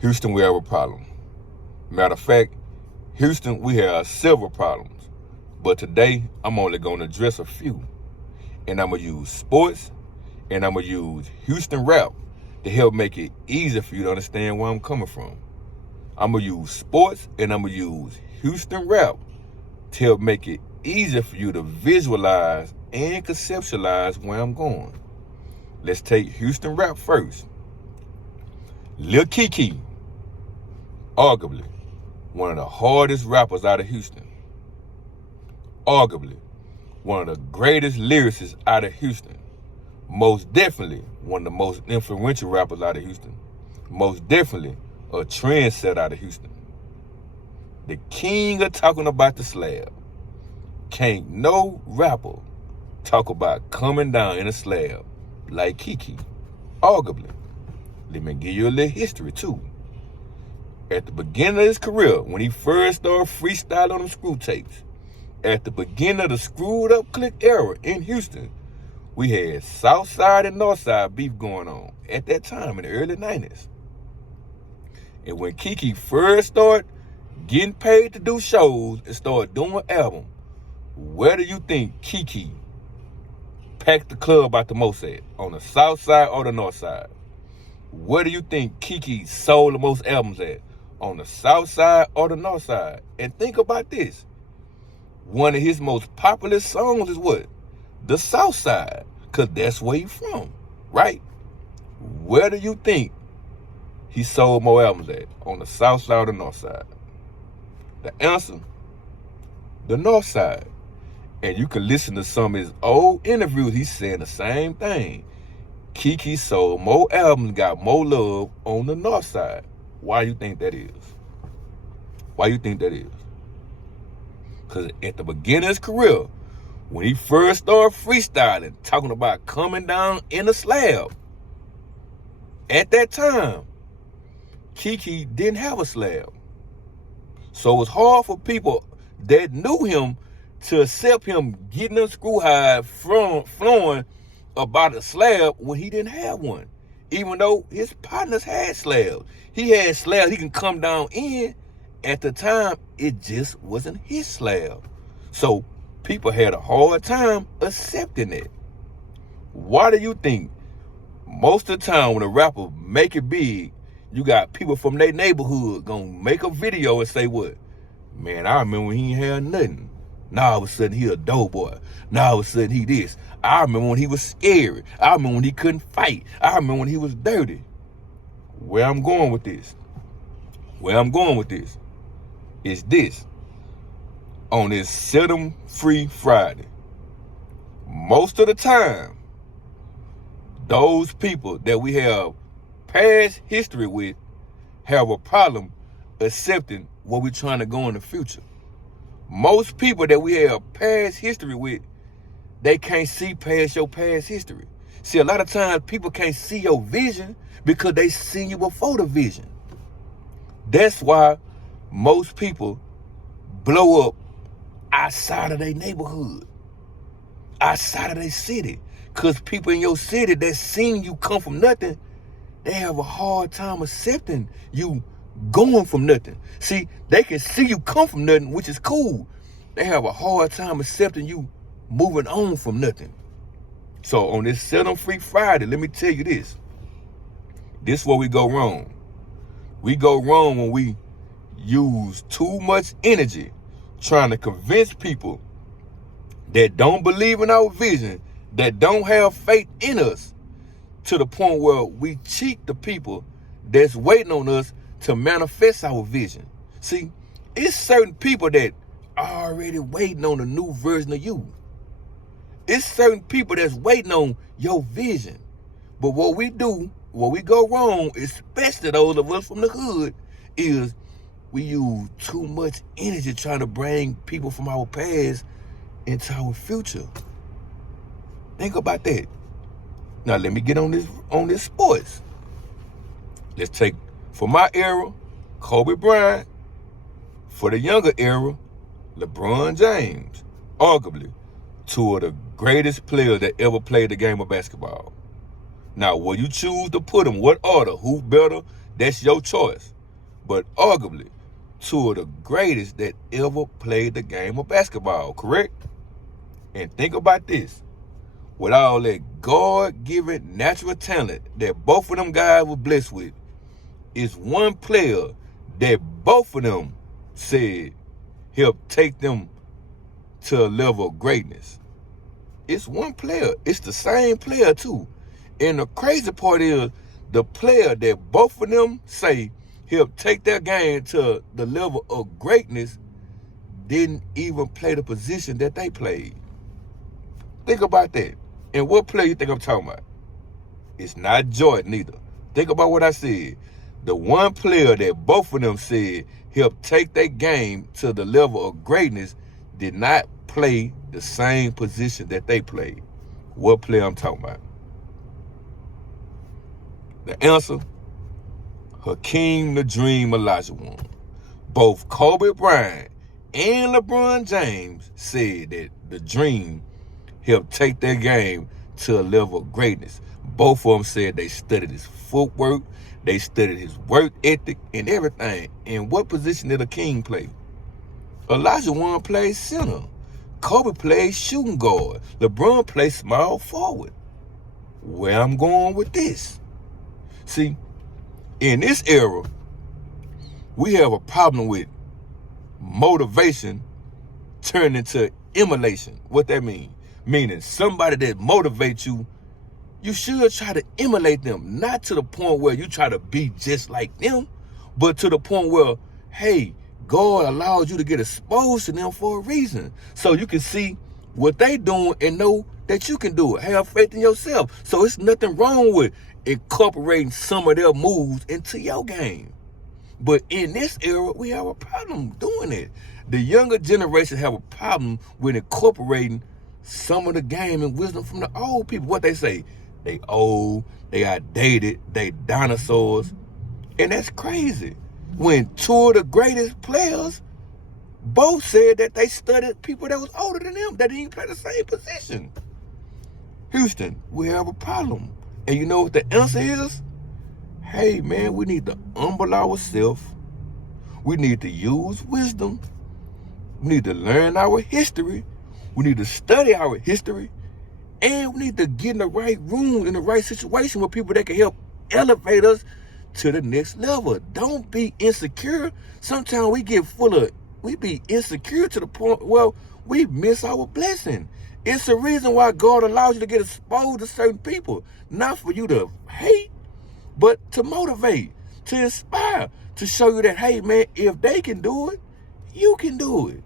Houston, we have a problem. Matter of fact, Houston, we have several problems. But today, I'm only going to address a few. And I'm going to use sports, and I'm going to use Houston rap to help make it easier for you to understand where I'm coming from. I'm going to use sports, and I'm going to use Houston rap to help make it easier for you to visualize and conceptualize where I'm going. Let's take Houston rap first. Lil Keke, arguably one of the hardest rappers out of Houston. Arguably one of the greatest lyricists out of Houston. Most definitely one of the most influential rappers out of Houston. Most definitely a trendsetter out of Houston. The king of talking about the slab. Can't no rapper talk about coming down in a slab like Keke. Arguably. Let me give you a little history too. At the beginning of his career, when he first started freestyling on them screw tapes, at the beginning of the screwed up click era in Houston, we had Southside and Northside beef going on at that time in the early 90s. And when Keke first started getting paid to do shows and started doing albums, where do you think Keke packed the club out the most at? On the South Side or the North Side? Where do you think Keke sold the most albums at? On the South Side or the North Side? And think about this. One of his most popular songs is what? The South Side. Because that's where he's from, right? Where do you think he sold more albums at? On the South Side or the North Side? The answer, the North Side. And you can listen to some of his old interviews. He's saying the same thing. Keke sold more albums, got more love on the North Side. Why you think that is? Why you think that is? Because at the beginning of his career, when he first started freestyling, talking about coming down in a slab, at that time, Keke didn't have a slab. So it was hard for people that knew him to accept him getting a screw high flowing about a slab when he didn't have one. Even though his partners had slabs. He had slabs he can come down in. At the time, it just wasn't his slab. So people had a hard time accepting it. Why do you think most of the time when a rapper make it big, you got people from their neighborhood gonna make a video and say what? Man, I remember when he ain't had nothing. Now all of a sudden he a dope boy. Now all of a sudden he this. I remember when he was scary. I remember when he couldn't fight. I remember when he was dirty. Where I'm going with this is this. On this Set 'em Free Friday, most of the time, those people that we have past history with have a problem accepting what we're trying to go in the future. Most people that we have past history with, they can't see past your past history. See, a lot of times people can't see your vision because they seen you before the vision. That's why most people blow up outside of their neighborhood, outside of their city. Because people in your city that seen you come from nothing, they have a hard time accepting you going from nothing. See, they can see you come from nothing, which is cool. They have a hard time accepting you moving on from nothing. So on this Set 'em Free Friday, let me tell you this. This is where we go wrong. We go wrong when we use too much energy trying to convince people that don't believe in our vision, that don't have faith in us, to the point where we cheat the people that's waiting on us to manifest our vision. See, it's certain people that are already waiting on a new version of you. It's certain people that's waiting on your vision. But what we do, what we go wrong, especially those of us from the hood, is we use too much energy trying to bring people from our past into our future. Think about that. Now let me get on this sports. Let's take, for my era, Kobe Bryant. For the younger era, LeBron James. Arguably, two of the greatest players that ever played the game of basketball. Now, where you choose to put them, what order, who better, That's your choice. But arguably, two of the greatest that ever played the game of basketball, correct? And think about this. With all that God-given natural talent that both of them guys were blessed with, it's one player that both of them said helped take them to a level of greatness. It's one player. It's the same player too. And the crazy part is the player that both of them say helped take their game to the level of greatness didn't even play the position that they played. Think about that. And what player you think I'm talking about? It's not Jordan either. Think about what I said. The one player that both of them said helped take their game to the level of greatness did not play the same position that they played. What player I'm talking about? The answer, Hakeem the Dream Olajuwon. Both Kobe Bryant and LeBron James said that the Dream helped take their game to a level of greatness. Both of them said they studied his footwork, they studied his work ethic and everything. And what position did Hakeem play? Olajuwon played center. Kobe played shooting guard. LeBron played small forward. Where I'm going with this? See, in this era, we have a problem with motivation turning into emulation. What that means? Meaning somebody that motivates you, you should try to emulate them. Not to the point where you try to be just like them, but to the point where, hey, God allows you to get exposed to them for a reason. So you can see what they doing and know that you can do it. Have faith in yourself. So it's nothing wrong with incorporating some of their moves into your game. But in this era, we have a problem doing it. The younger generation have a problem with incorporating some of the game and wisdom from the old people. What they say, they old, they outdated, they dinosaurs. And that's crazy. When two of the greatest players both said that they studied people that was older than them, that didn't even play the same position. Houston, we have a problem. And you know what the answer is? Hey, man, we need to humble ourselves. We need to use wisdom. We need to learn our history. We need to study our history. And we need to get in the right room, in the right situation with people that can help elevate us to the next level. Don't be insecure. Sometimes we be insecure to the point where we miss our blessing. It's the reason why God allows you to get exposed to certain people. Not for you to hate, but to motivate, to inspire, to show you that, hey, man, if they can do it, you can do it.